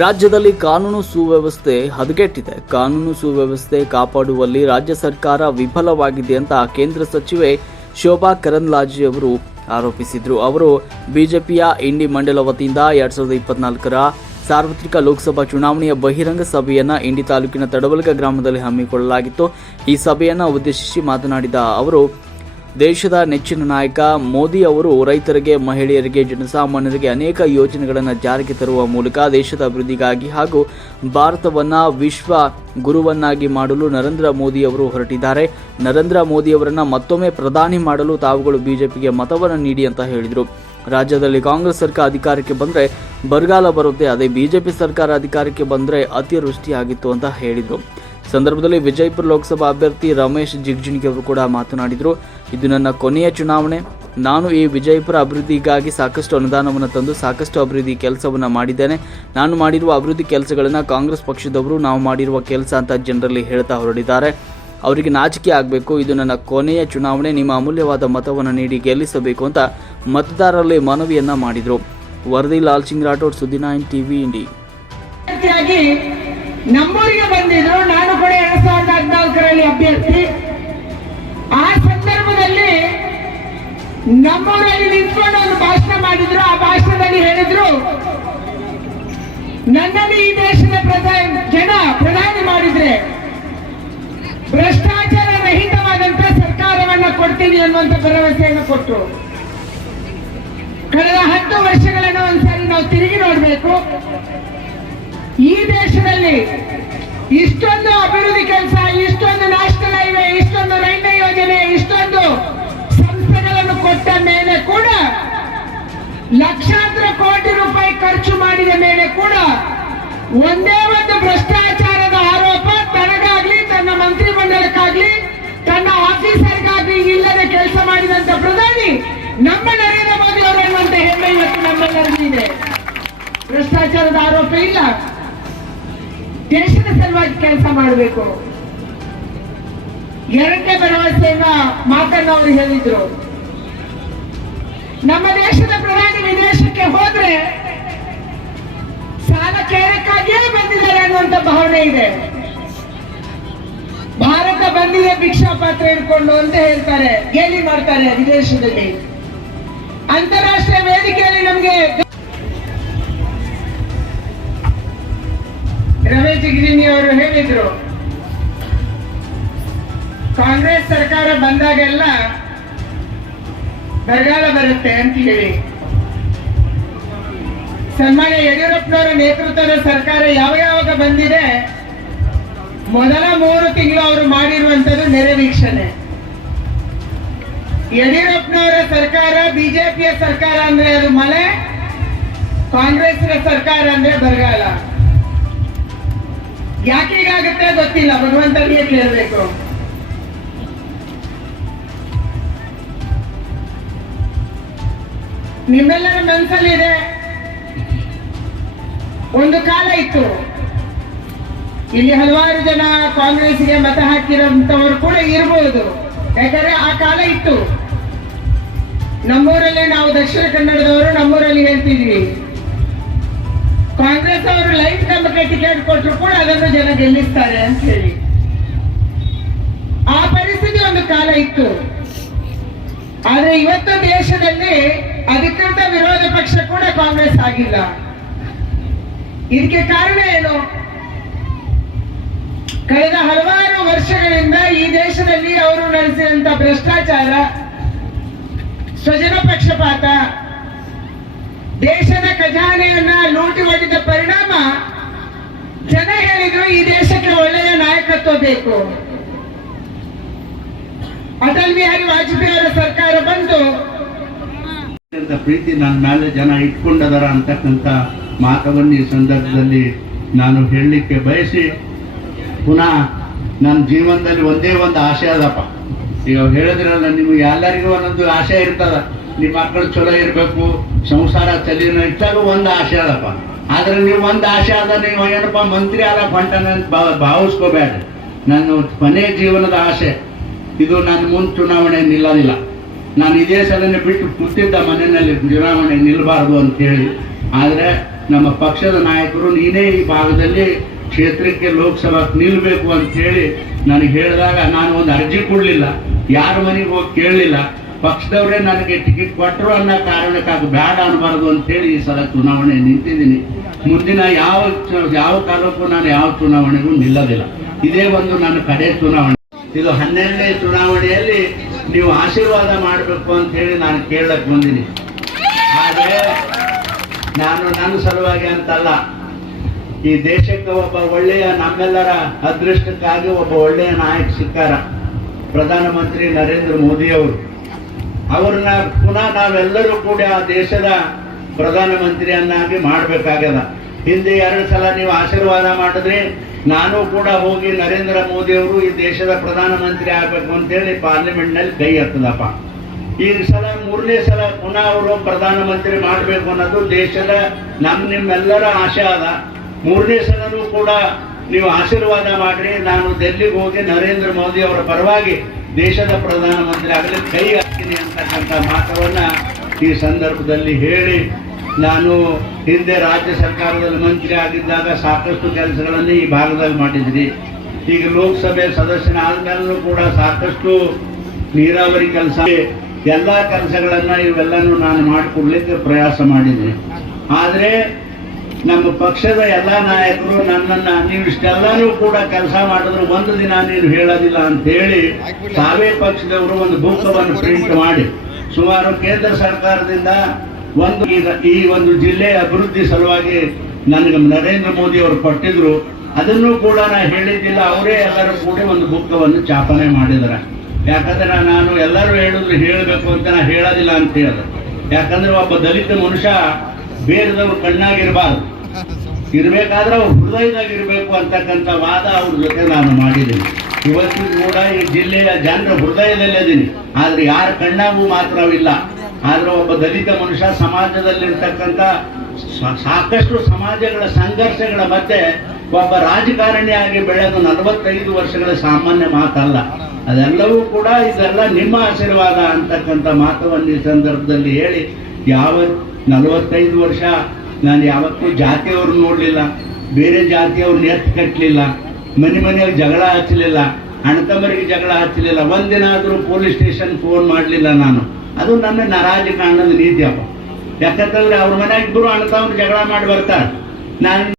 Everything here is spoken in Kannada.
ರಾಜ್ಯದಲ್ಲಿ ಕಾನೂನು ಸುವ್ಯವಸ್ಥೆ ಹದಗೆಟ್ಟಿದೆ. ಕಾನೂನು ಸುವ್ಯವಸ್ಥೆ ಕಾಪಾಡುವಲ್ಲಿ ರಾಜ್ಯ ಸರ್ಕಾರ ವಿಫಲವಾಗಿದೆ ಅಂತ ಕೇಂದ್ರ ಸಚಿವೆ ಶೋಭಾ ಕರಂದ್ಲಾಜೆ ಅವರು ಆರೋಪಿಸಿದ್ರು. ಅವರು ಬಿಜೆಪಿಯ ಇಂಡಿ ಮಂಡಲ ವತಿಯಿಂದ ಎರಡ್ ಸಾವಿರದ ಇಪ್ಪತ್ನಾಲ್ಕರ ಸಾರ್ವತ್ರಿಕ ಲೋಕಸಭಾ ಚುನಾವಣೆಯ ಬಹಿರಂಗ ಸಭೆಯನ್ನ ಇಂಡಿ ತಾಲೂಕಿನ ತಡವಲ್ಗ ಗ್ರಾಮದಲ್ಲಿ ಹಮ್ಮಿಕೊಳ್ಳಲಾಗಿತ್ತು. ಈ ಸಭೆಯನ್ನ ಉದ್ದೇಶಿಸಿ ಮಾತನಾಡಿದ ಅವರು ದೇಶದ ನೆಚ್ಚಿನ ನಾಯಕ ಮೋದಿ ಅವರು ರೈತರಿಗೆ, ಮಹಿಳೆಯರಿಗೆ, ಜನಸಾಮಾನ್ಯರಿಗೆ ಅನೇಕ ಯೋಜನೆಗಳನ್ನು ಜಾರಿಗೆ ತರುವ ಮೂಲಕ ದೇಶದ ಅಭಿವೃದ್ಧಿಗಾಗಿ ಹಾಗೂ ಭಾರತವನ್ನು ವಿಶ್ವ ಗುರುವನ್ನಾಗಿ ಮಾಡಲು ನರೇಂದ್ರ ಮೋದಿ ಅವರು ಹೊರಟಿದ್ದಾರೆ. ನರೇಂದ್ರ ಮೋದಿ ಅವರನ್ನು ಮತ್ತೊಮ್ಮೆ ಪ್ರಧಾನಿ ಮಾಡಲು ತಾವುಗಳು ಬಿಜೆಪಿಗೆ ಮತವನ್ನು ನೀಡಿ ಅಂತ ಹೇಳಿದರು. ರಾಜ್ಯದಲ್ಲಿ ಕಾಂಗ್ರೆಸ್ ಸರ್ಕಾರ ಅಧಿಕಾರಕ್ಕೆ ಬಂದರೆ ಬರಗಾಲ ಬರುತ್ತೆ, ಅದೇ ಬಿಜೆಪಿ ಸರ್ಕಾರ ಅಧಿಕಾರಕ್ಕೆ ಬಂದರೆ ಅತಿವೃಷ್ಟಿಯಾಗಿತ್ತು ಅಂತ ಹೇಳಿದರು. ಸಂದರ್ಭದಲ್ಲಿ ವಿಜಯಪುರ ಲೋಕಸಭಾ ಅಭ್ಯರ್ಥಿ ರಮೇಶ್ ಜಿಗ್ಜಿಣಿಗೆ ಅವರು ಕೂಡ ಮಾತನಾಡಿದರು. ಇದು ನನ್ನ ಕೊನೆಯ ಚುನಾವಣೆ. ನಾನು ಈ ವಿಜಯಪುರ ಅಭಿವೃದ್ಧಿಗಾಗಿ ಸಾಕಷ್ಟು ಅನುದಾನವನ್ನು ತಂದು ಸಾಕಷ್ಟು ಅಭಿವೃದ್ಧಿ ಕೆಲಸವನ್ನು ಮಾಡಿದ್ದೇನೆ. ನಾನು ಮಾಡಿರುವ ಅಭಿವೃದ್ಧಿ ಕೆಲಸಗಳನ್ನು ಕಾಂಗ್ರೆಸ್ ಪಕ್ಷದವರು ನಾವು ಮಾಡಿರುವ ಕೆಲಸ ಅಂತ ಜನರಲ್ಲಿ ಹೇಳ್ತಾ ಹೊರಡಿದ್ದಾರೆ. ಅವರಿಗೆ ನಾಚಿಕೆ ಆಗಬೇಕು. ಇದು ನನ್ನ ಕೊನೆಯ ಚುನಾವಣೆ. ನಿಮ್ಮ ಅಮೂಲ್ಯವಾದ ಮತವನ್ನು ನೀಡಿ ಗೆಲ್ಲಿಸಬೇಕು ಅಂತ ಮತದಾರರಲ್ಲಿ ಮನವಿಯನ್ನ ಮಾಡಿದರು. ವರದಿ ಲಾಲ್ ಸಿಂಗ್ ರಾಠೋಡ್ ಸುದ್ದಿ ನೈನ್ ಟಿವಿ ಇಂಡಿ. ನಮ್ಮೂರಿಗೆ ಬಂದಿದ್ರು. ನಾನು ಕೂಡ ಎರಡ್ ಸಾವಿರದ ಹದಿನಾಲ್ಕರಲ್ಲಿ ಅಭ್ಯರ್ಥಿ. ಆ ಸಂದರ್ಭದಲ್ಲಿ ನಮ್ಮೂರಲ್ಲಿ ನಿಂತ್ಕೊಂಡು ಒಂದು ಭಾಷಣ ಮಾಡಿದ್ರು. ಆ ಭಾಷಣದಲ್ಲಿ ಹೇಳಿದ್ರು, ನನ್ನಲ್ಲಿ ಈ ದೇಶದ ಪ್ರಧಾನ ಜನ ಪ್ರಧಾನಿ ಮಾಡಿದ್ರೆ ಭ್ರಷ್ಟಾಚಾರ ರಹಿತವಾದಂತ ಸರ್ಕಾರವನ್ನ ಕೊಡ್ತೀನಿ ಅನ್ನುವಂತ ಭರವಸೆಯನ್ನು ಕೊಟ್ಟರು ಕಳೆದ ಹತ್ತು ವರ್ಷಗಳನ್ನು ಒಂದ್ಸರಿ ನಾವು ತಿರುಗಿ ನೋಡ್ಬೇಕು. ಈ ದೇಶದಲ್ಲಿ ಇಷ್ಟೊಂದು ಅಭಿವೃದ್ಧಿ ಕೆಲಸ, ಇಷ್ಟೊಂದು ನ್ಯಾಷನಲ್ ಹೈವೇ ಇಷ್ಟೊಂದು ರೈಲ್ವೆ ಯೋಜನೆ, ಇಷ್ಟೊಂದು ಸಂಸ್ಥೆಗಳನ್ನು ಕೊಟ್ಟ ಮೇಲೆ ಕೂಡ ಲಕ್ಷಾಂತರ ಕೋಟಿ ರೂಪಾಯಿ ಖರ್ಚು ಮಾಡಿದ ಮೇಲೆ ಕೂಡ ಒಂದೇ ಒಂದು ಭ್ರಷ್ಟಾಚಾರದ ಆರೋಪ ತನಗಾಗ್ಲಿ, ತನ್ನ ಮಂತ್ರಿ ಮಂಡಲಕ್ಕಾಗ್ಲಿ ತನ್ನ ಆಫೀಸರ್ಗಾಗ್ಲಿ ಇಲ್ಲದೆ ಕೆಲಸ ಮಾಡಿದಂತ ಪ್ರಧಾನಿ ನಮ್ಮ ನರೇಂದ್ರ ಮೋದಿ ಅವರು ಅನ್ನುವಂತ ಹೆಮ್ಮೆ ಇವತ್ತು ನಮ್ಮೆಲ್ಲರಿಗೂ ಇದೆ ಭ್ರಷ್ಟಾಚಾರದ ಆರೋಪ ಇಲ್ಲ. ದೇಶದ ಸಲುವಾಗಿ ಕೆಲಸ ಮಾಡಬೇಕು. ಎರಡನೇ ಭರವಸೆಯನ್ನ ಮಾತನ್ನ ಅವರು ಹೇಳಿದ್ರು. ನಮ್ಮ ದೇಶದ ಪ್ರಧಾನಿ ವಿದೇಶಕ್ಕೆ ಹೋದ್ರೆ ಸಾಲ ಕೇಳಕ್ಕಾಗಿಯೇ ಬಂದಿದ್ದಾರೆ ಅನ್ನುವಂತ ಭಾವನೆ ಇದೆ. ಭಾರತ ಬಂದಿದೆ ಭಿಕ್ಷಾ ಪಾತ್ರ ಇಟ್ಕೊಂಡು ಅಂತ ಹೇಳ್ತಾರೆ. ಗೇಲಿ ಮಾಡ್ತಾರೆ ವಿದೇಶದಲ್ಲಿ. ಅಂತಾರಾಷ್ಟ್ರೀಯ ವೇದಿಕೆಯಲ್ಲಿ ನಮ್ಗೆ ರಮೇಶ್ ಗಿರಿನಿ ಅವರು ಹೇಳಿದ್ರು, ಕಾಂಗ್ರೆಸ್ ಸರ್ಕಾರ ಬಂದಾಗೆಲ್ಲ ಬರಗಾಲ ಬರುತ್ತೆ ಅಂತ ಹೇಳಿ. ಸನ್ಮಾನ್ಯ ಯಡಿಯೂರಪ್ಪನವರ ನೇತೃತ್ವದ ಸರ್ಕಾರ ಯಾವ ಯಾವಾಗ ಬಂದಿದೆ, ಮೊದಲ ಮೂರು ತಿಂಗಳು ಅವರು ಮಾಡಿರುವಂತದ್ದು ನೆರೆ ವೀಕ್ಷಣೆ. ಯಡಿಯೂರಪ್ಪನವರ ಸರ್ಕಾರ ಬಿಜೆಪಿಯ ಸರ್ಕಾರ ಅಂದ್ರೆ ಅದು ಮಳೆ ಕಾಂಗ್ರೆಸ್ನ ಸರ್ಕಾರ ಅಂದ್ರೆ ಬರಗಾಲ. ಯಾಕೆ ಹೀಗಾಗುತ್ತೆ ಗೊತ್ತಿಲ್ಲ ಭಗವಂತನಿಗೆ ಕೇಳಬೇಕು ನಿಮ್ಮೆಲ್ಲರ ಮನಸ್ಸಲ್ಲಿದೆ ಒಂದು ಕಾಲ ಇತ್ತು. ಇಲ್ಲಿ ಹಲವಾರು ಜನ ಕಾಂಗ್ರೆಸ್ಗೆ ಮತ ಹಾಕಿರೋಂಥವ್ರು ಕೂಡ ಇರಬಹುದು ಯಾಕಂದ್ರೆ ಆ ಕಾಲ ಇತ್ತು. ನಮ್ಮೂರಲ್ಲಿ ನಾವು ದಕ್ಷಿಣ ಕನ್ನಡದವರು ನಮ್ಮೂರಲ್ಲಿ ಹೇಳ್ತಿದ್ವಿ. ಕಾಂಗ್ರೆಸ್ ಅವರು ಲೈಟ್ ನಮಗೆ ಟಿಕೆಟ್ ಕೊಟ್ಟರು ಕೂಡ ಅದನ್ನು ಜನ ಗೆಲ್ಲಿಸ್ತಾರೆ ಅಂತ ಹೇಳಿ. ಆ ಪರಿಸ್ಥಿತಿ ಒಂದು ಕಾಲ ಇತ್ತು. ಆದ್ರೆ ಇವತ್ತು ದೇಶದಲ್ಲಿ ಅಧಿಕೃತ ವಿರೋಧ ಪಕ್ಷ ಕೂಡ ಕಾಂಗ್ರೆಸ್ ಆಗಿಲ್ಲ. ಇದಕ್ಕೆ ಕಾರಣ ಏನು? ಕಳೆದ ಹಲವಾರು ವರ್ಷಗಳಿಂದ ಈ ದೇಶದಲ್ಲಿ ಅವರು ನಡೆಸಿದಂತ ಭ್ರಷ್ಟಾಚಾರ, ಸ್ವಜನ ಪಕ್ಷಪಾತ ದೇಶದ ಖಜಾನೆಯನ್ನ ಲೂಟಿ ಹೊಡೆದ ಪರಿಣಾಮ ಜನ ಹೇಳಿದ್ರು ಈ ದೇಶಕ್ಕೆ ಒಳ್ಳೆಯ ನಾಯಕತ್ವ ಬೇಕು. ಅಟಲ್ ಬಿಹಾರಿ ವಾಜಪೇಯಿ ಅವರ ಸರ್ಕಾರ ಬಂದು ಪ್ರೀತಿ ನನ್ನ ಮೇಲೆ ಜನ ಇಟ್ಕೊಂಡದಾರ ಅಂತಕ್ಕಂಥ ಮಾತವನ್ನು ಈ ಸಂದರ್ಭದಲ್ಲಿ ನಾನು ಹೇಳಲಿಕ್ಕೆ ಬಯಸಿ, ಪುನಃ ನನ್ನ ಜೀವನದಲ್ಲಿ ಒಂದೇ ಒಂದು ಆಸೆ ಅದಪ್ಪ. ಈಗ ಹೇಳಿದ್ರಲ್ಲ, ನಿಮ್ಗೆ ಎಲ್ಲರಿಗೂ ಒಂದೊಂದು ಆಸೆ ಇರ್ತದ. ನಿಮ್ಮ ಮಕ್ಕಳು ಚಲೋ ಇರಬೇಕು, ಸಂಸಾರ ಚಲಿನ ಇಟ್ಟಾಗ ಒಂದು ಆಸೆ ಅದಪ್ಪ. ಆದ್ರೆ ನೀವು ಒಂದು ಆಸೆ ಅದ ನೀವು ಏನಪ್ಪ ಮಂತ್ರಿ ಆದ ಹೊಂಟನ ಅಂತ ಭಾವ- ಭಾವಿಸ್ಕೋಬೇಡ ನನ್ನ ಮನೆ ಜೀವನದ ಆಸೆ. ಇದು ನನ್ನ ಮುಂದೆ ಚುನಾವಣೆ ನಿಲ್ಲೋದಿಲ್ಲ. ನಾನು ಇದೇ ಸಲನೆ ಬಿಟ್ಟು ಕೂತಿದ್ದ ಮನೆಯಲ್ಲಿ ಚುನಾವಣೆ ನಿಲ್ಲಬಾರ್ದು ಅಂತ ಹೇಳಿ. ಆದರೆ ನಮ್ಮ ಪಕ್ಷದ ನಾಯಕರು ನೀನೇ ಈ ಭಾಗದಲ್ಲಿ ಕ್ಷೇತ್ರಕ್ಕೆ ಲೋಕಸಭಾಕ್ಕೆ ನಿಲ್ಲಬೇಕು ಅಂತ ಹೇಳಿ ನನಗೆ ಹೇಳಿದಾಗ ನಾನು ಒಂದು ಅರ್ಜಿ ಕೊಡಲಿಲ್ಲ. ಯಾರ ಮನೆಗೆ ಹೋಗಿ ಕೇಳಲಿಲ್ಲ. ಪಕ್ಷದವರೇ ನನಗೆ ಟಿಕೆಟ್ ಕೊಟ್ಟರು ಅನ್ನೋ ಕಾರಣಕ್ಕಾಗಿ ಬೇಡ ಅನ್ನಬಾರ್ದು ಅಂತೇಳಿ ಈ ಸಲ ಚುನಾವಣೆ ನಿಂತಿದ್ದೀನಿ. ಮುಂದಿನ ಯಾವ ಯಾವ ಕಾಲಕ್ಕೂ ನಾನು ಯಾವ ಚುನಾವಣೆಗೂ ನಿಲ್ಲೋದಿಲ್ಲ. ಇದೇ ಒಂದು ನನ್ನ ಕಡೆ ಚುನಾವಣೆ. ಇದು ಹನ್ನೆರಡನೇ ಚುನಾವಣೆಯಲ್ಲಿ ನೀವು ಆಶೀರ್ವಾದ ಮಾಡಬೇಕು ಅಂತ ಹೇಳಿ ನಾನು ಕೇಳಕ್ ಬಂದಿನಿ. ಆದರೆ ನಾನು ನನ್ನ ಸಲುವಾಗಿ ಅಂತಲ್ಲ, ಈ ದೇಶಕ್ಕೆ ಒಬ್ಬ ಒಳ್ಳೆಯ ನಮ್ಮೆಲ್ಲರ ಅದೃಷ್ಟಕ್ಕಾಗಿ ಒಬ್ಬ ಒಳ್ಳೆಯ ನಾಯಕ ಸಿಕ್ಕಾರ ಪ್ರಧಾನಮಂತ್ರಿ ನರೇಂದ್ರ ಮೋದಿ ಅವರು ಅವ್ರನ್ನ ಪುನಃ ನಾವೆಲ್ಲರೂ ಕೂಡ ಆ ದೇಶದ ಪ್ರಧಾನಮಂತ್ರಿಯನ್ನಾಗಿ ಮಾಡಬೇಕಾಗ್ಯದ. ಹಿಂದೆ ಎರಡು ಸಲ ನೀವು ಆಶೀರ್ವಾದ ಮಾಡಿದ್ರಿ, ನಾನು ಕೂಡ ಹೋಗಿ ನರೇಂದ್ರ ಮೋದಿ ಅವರು ಈ ದೇಶದ ಪ್ರಧಾನಮಂತ್ರಿ ಆಗಬೇಕು ಅಂತೇಳಿ ಪಾರ್ಲಿಮೆಂಟ್ನಲ್ಲಿ ಕೈ ಎತ್ತದಪ್ಪ. ಈ ಸಲ ಮೂರನೇ ಸಲ ಪುನಃ ಅವರು ಪ್ರಧಾನಮಂತ್ರಿ ಮಾಡಬೇಕು ಅನ್ನೋದು ದೇಶದ ನಮ್ ನಿಮ್ಮೆಲ್ಲರ ಆಶೆ ಅದ. ಮೂರನೇ ಸಲನೂ ಕೂಡ ನೀವು ಆಶೀರ್ವಾದ ಮಾಡಿರಿ, ನಾನು ದೆಲ್ಲಿಗೆ ಹೋಗಿ ನರೇಂದ್ರ ಮೋದಿ ಅವರ ಪರವಾಗಿ ದೇಶದ ಪ್ರಧಾನಮಂತ್ರಿ ಆಗಲಿ ಕೈ ಹಾಕ್ತೀನಿ ಅಂತಕ್ಕಂಥ ಮಾತವನ್ನು ಈ ಸಂದರ್ಭದಲ್ಲಿ ಹೇಳಿ, ನಾನು ಹಿಂದೆ ರಾಜ್ಯ ಸರ್ಕಾರದಲ್ಲಿ ಮಂತ್ರಿ ಆಗಿದ್ದಾಗ ಸಾಕಷ್ಟು ಕೆಲಸಗಳನ್ನು ಈ ಭಾಗದಲ್ಲಿ ಮಾಡಿದ್ದೀನಿ. ಈಗ ಲೋಕಸಭೆ ಸದಸ್ಯನ ಆದ್ಮೇಲೂ ಕೂಡ ಸಾಕಷ್ಟು ನೀರಾವರಿ ಕೆಲಸ, ಎಲ್ಲ ಕೆಲಸಗಳನ್ನು ಇವೆಲ್ಲನೂ ನಾನು ಮಾಡಿಕೊಡ್ಲಿಕ್ಕೆ ಪ್ರಯಾಸ ಮಾಡಿದ್ದೀನಿ. ಆದ್ರೆ ನಮ್ಮ ಪಕ್ಷದ ಎಲ್ಲಾ ನಾಯಕರು ನನ್ನನ್ನ, ನೀವು ಇಷ್ಟೆಲ್ಲಾನು ಕೂಡ ಕೆಲಸ ಮಾಡಿದ್ರು, ಒಂದು ದಿನ ನೀನು ಹೇಳೋದಿಲ್ಲ ಅಂತ ಹೇಳಿ ತಾವೇ ಪಕ್ಷದವರು ಒಂದು ಬುಕ್ಕವನ್ನು ಪ್ರಿಂಟ್ ಮಾಡಿ. ಸುಮಾರು ಕೇಂದ್ರ ಸರ್ಕಾರದಿಂದ ಒಂದು ಈ ಒಂದು ಜಿಲ್ಲೆ ಅಭಿವೃದ್ಧಿ ಸಲುವಾಗಿ ನನಗೆ ನರೇಂದ್ರ ಮೋದಿ ಅವರು ಕೊಟ್ಟಿದ್ರು. ಅದನ್ನು ಕೂಡ ನಾನು ಹೇಳಿದ್ದಿಲ್ಲ, ಅವರೇ ಎಲ್ಲರೂ ಕೂಡ ಒಂದು ಬುಕ್ಕವನ್ನು ಚಾಪನೆ ಮಾಡಿದಾರೆ ಯಾಕಂದ್ರೆ ನಾನು ಎಲ್ಲರೂ ಹೇಳಿದ್ರು, ಹೇಳಬೇಕು ಅಂತ ನಾನು ಹೇಳೋದಿಲ್ಲ ಅಂತ ಹೇಳಿದೆ ಯಾಕಂದ್ರೆ ಒಬ್ಬ ದಲಿತ ಮನುಷ್ಯ ಬೇರೆದವ್ರು ಕಣ್ಣಾಗಿರ್ಬಾರ್ದು. ಇರ್ಬೇಕಾದ್ರೆ ಅವ್ರು ಹೃದಯದಾಗ ಇರಬೇಕು ಅಂತಕ್ಕಂಥ ವಾದ ಅವ್ರ ಜೊತೆ ನಾನು ಮಾಡಿದ್ದೀನಿ. ಇವತ್ತು ಕೂಡ ಈ ಜಿಲ್ಲೆಯ ಜನರ ಹೃದಯದಲ್ಲಿ ಅದೀನಿ. ಆದ್ರೆ ಯಾರ ಕಣ್ಣಾಗೂ ಮಾತ್ರವಿಲ್ಲ ಆದ್ರೆ ಒಬ್ಬ ದಲಿತ ಮನುಷ್ಯ ಸಮಾಜದಲ್ಲಿರ್ತಕ್ಕಂಥ ಸಾಕಷ್ಟು ಸಮಾಜಗಳ ಸಂಘರ್ಷಗಳ ಮತ್ತೆ ಒಬ್ಬ ರಾಜಕಾರಣಿಯಾಗಿ ಬೆಳೆದು ನಲವತ್ತೈದು ವರ್ಷಗಳ ಸಾಮಾನ್ಯ ಮಾತಲ್ಲ. ಅದೆಲ್ಲವೂ ಕೂಡ ಇದೆಲ್ಲ ನಿಮ್ಮ ಆಶೀರ್ವಾದ ಅಂತಕ್ಕಂಥ ಮಾತವನ್ನು ಈ ಸಂದರ್ಭದಲ್ಲಿ ಹೇಳಿ ಯಾವ ನಲವತ್ತೈದು ವರ್ಷ ನಾನು ಯಾವತ್ತೂ ಜಾತಿಯವ್ರು ನೋಡಲಿಲ್ಲ. ಬೇರೆ ಜಾತಿಯವ್ರನ್ನ ಎತ್ತು ಕಟ್ಟಲಿಲ್ಲ ಮನೆ ಮನೆಯಾಗ ಜಗಳ ಹಚ್ಚಲಿಲ್ಲ ಅಣ್ಣತಮ್ಮರಿಗೆ ಜಗಳ ಹಚ್ಚಲಿಲ್ಲ ಒಂದಿನ ಆದರೂ ಪೊಲೀಸ್ ಸ್ಟೇಷನ್ ಫೋನ್ ಮಾಡಲಿಲ್ಲ ನಾನು. ಅದು ನನ್ನ ನೀತಿ ಅಪ್ಪ. ಯಾಕಂತಂದ್ರೆ ಅವ್ರ ಮನ್ಯಾಗ ಇಬ್ಬರು ಅಣ್ಣತಮ್ಮರು ಜಗಳ ಮಾಡಿ ಬರ್ತಾರೆ. ನಾನು